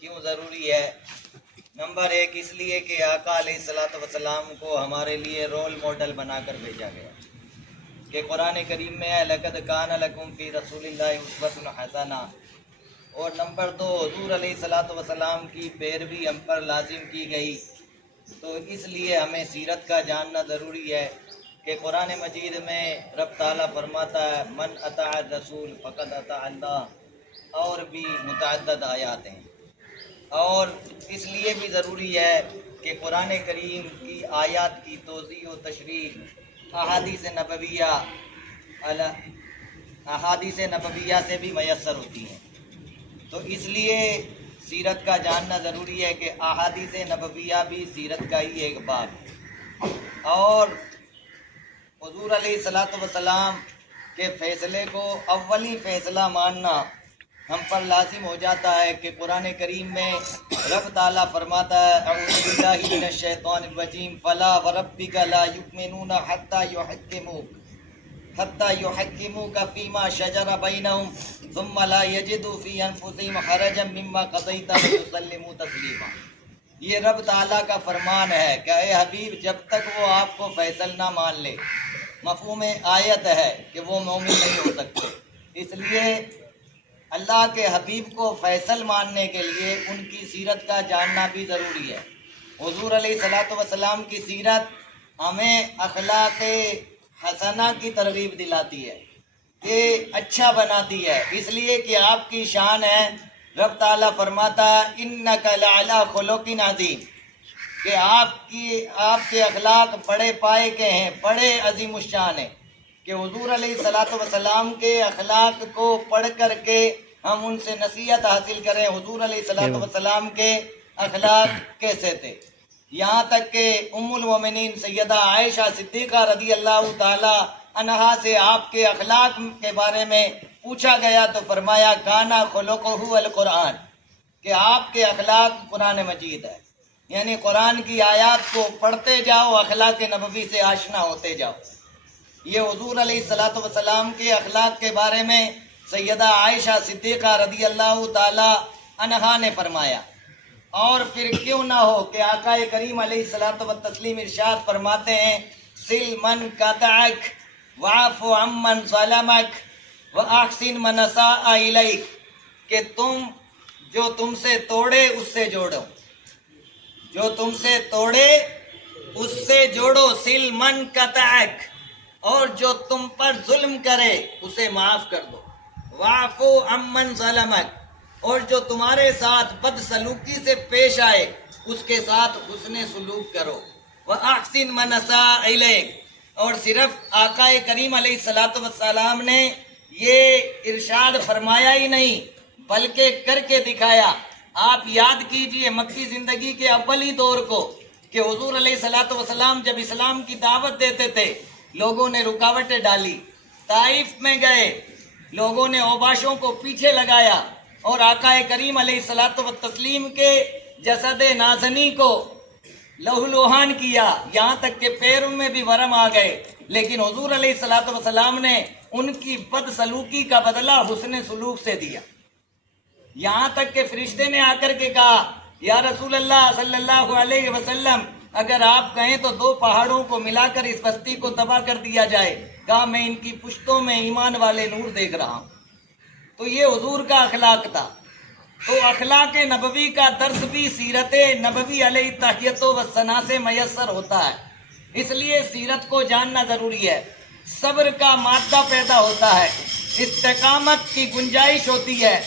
کیوں ضروری ہے؟ نمبر ایک، اس لیے کہ آقا علیہ الصلوۃ والسلام کو ہمارے لیے رول ماڈل بنا کر بھیجا گیا کہ قرآن کریم میں ہے لقد کان لکم فی رسول اللہ اسوۃ حسنہ۔ اور نمبر دو، حضور علیہ الصلوۃ والسلام کی پیروی ہم پر لازم کی گئی، تو اس لیے ہمیں سیرت کا جاننا ضروری ہے کہ قرآن مجید میں رب تعالیٰ فرماتا ہے من اطاع الرسول فقد اطاع اللہ، اور بھی متعدد آیات ہیں۔ اور اس لیے بھی ضروری ہے کہ قرآن کریم کی آیات کی توضیح و تشریح احادیث نبویہ سے بھی میسر ہوتی ہیں۔ تو اس لیے سیرت کا جاننا ضروری ہے کہ احادیث نبویہ بھی سیرت کا ہی ایک باب ہے۔ اور حضور علیہ الصلوۃ والسلام کے فیصلے کو اولی فیصلہ ماننا ہم پر لازم ہو جاتا ہے کہ قرآن کریم میں رب تعالیٰ فرماتا ہے اعوذ باللہ من الشیطان الرجیم فلا وربک لا یؤمنون حتی یحکموک فیما شجر بینہم ثم لا یجدوا فی انفسہم حرجا مما قضیت ویسلموا تسلیما۔ یہ رب تعالیٰ کا فرمان ہے کہ اے حبیب، جب تک وہ آپ کو فیصل نہ مان لے، مفہوم آیت ہے کہ وہ مومن نہیں ہو سکتے۔ اس لیے اللہ کے حبیب کو فیصل ماننے کے لیے ان کی سیرت کا جاننا بھی ضروری ہے۔ حضور علیہ الصلوۃ والسلام کی سیرت ہمیں اخلاق حسنہ کی ترغیب دلاتی ہے، کہ اچھا بناتی ہے، اس لیے کہ آپ کی شان ہے۔ رب تعالیٰ فرماتا ہے انک لعلی خلق عظیم، کہ آپ کے اخلاق بڑے پائے کے ہیں، بڑے عظیم الشان ہیں۔ کہ حضور علیہ الصلوۃ والسلام کے اخلاق کو پڑھ کر کے ہم ان سے نصیحت حاصل کریں، حضور علیہ الصلوۃ والسلام کے اخلاق کیسے تھے۔ یہاں تک کہ ام المومنین سیدہ عائشہ صدیقہ رضی اللہ تعالی عنہا سے آپ کے اخلاق کے بارے میں پوچھا گیا تو فرمایا کانا خلقہ القرآن، کہ آپ کے اخلاق قرآن مجید ہے، یعنی قرآن کی آیات کو پڑھتے جاؤ، اخلاق نبوی سے آشنا ہوتے جاؤ۔ یہ حضور علیہ الصلوۃ والسلام کے اخلاق کے بارے میں سیدہ عائشہ صدیقہ رضی اللہ تعالی عنہا نے فرمایا۔ اور پھر کیوں نہ ہو کہ آقا کریم علیہ الصلوۃ والتسلیم ارشاد فرماتے ہیں سل من قطعک واعف عمن ظلمک واحسن من اساء الیک، کہ جو تم سے توڑے اس سے جوڑو، جو تم سے توڑے اس سے جوڑو، سل من قطعک، اور جو تم پر ظلم کرے اسے معاف کر دو، واعفو عمن ظلمک، اور جو تمہارے ساتھ بد سلوکی سے پیش آئے اس کے ساتھ حسن سلوک کرو، واحسن من اساء الیک۔ اور صرف آقا کریم علیہ الصلوۃ والسلام نے یہ ارشاد فرمایا ہی نہیں بلکہ کر کے دکھایا۔ آپ یاد کیجئے مکی زندگی کے اولی دور کو کہ حضور علیہ الصلوۃ والسلام جب اسلام کی دعوت دیتے تھے لوگوں نے رکاوٹیں ڈالی، طائف میں گئے، لوگوں نے اوباشوں کو پیچھے لگایا اور آقا کریم علیہ الصلوۃ والتسلیم کے جسد نازنی کو لہو لوہان کیا، یہاں تک کہ پیروں میں بھی ورم آ گئے، لیکن حضور علیہ الصلوۃ والسلام نے ان کی بد سلوکی کا بدلہ حسن سلوک سے دیا۔ یہاں تک کہ فرشتے نے آ کر کے کہا یا رسول اللہ صلی اللہ علیہ وسلم، اگر آپ کہیں تو 2 پہاڑوں کو ملا کر اس بستی کو تباہ کر دیا جائے۔ کہا میں ان کی پشتوں میں ایمان والے نور دیکھ رہا ہوں۔ تو یہ حضور کا اخلاق تھا۔ تو اخلاق نبوی کا درس بھی سیرت نبوی علیہ تحیت و ثنا سے میسر ہوتا ہے، اس لیے سیرت کو جاننا ضروری ہے۔ صبر کا مادہ پیدا ہوتا ہے، استقامت کی گنجائش ہوتی ہے،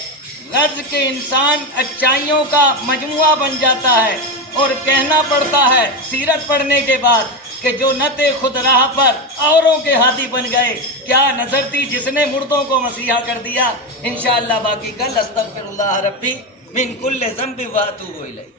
غرض کے انسان اچھائیوں کا مجموعہ بن جاتا ہے۔ اور کہنا پڑتا ہے سیرت پڑھنے کے بعد کہ جو نہ تھے خود راہ پر اوروں کے ہادی بن گئے، کیا نظر تھی جس نے مردوں کو مسیحا کر دیا۔ انشاءاللہ باقی کل استغفر اللہ ربی من کل ذنب واتوب الیہ۔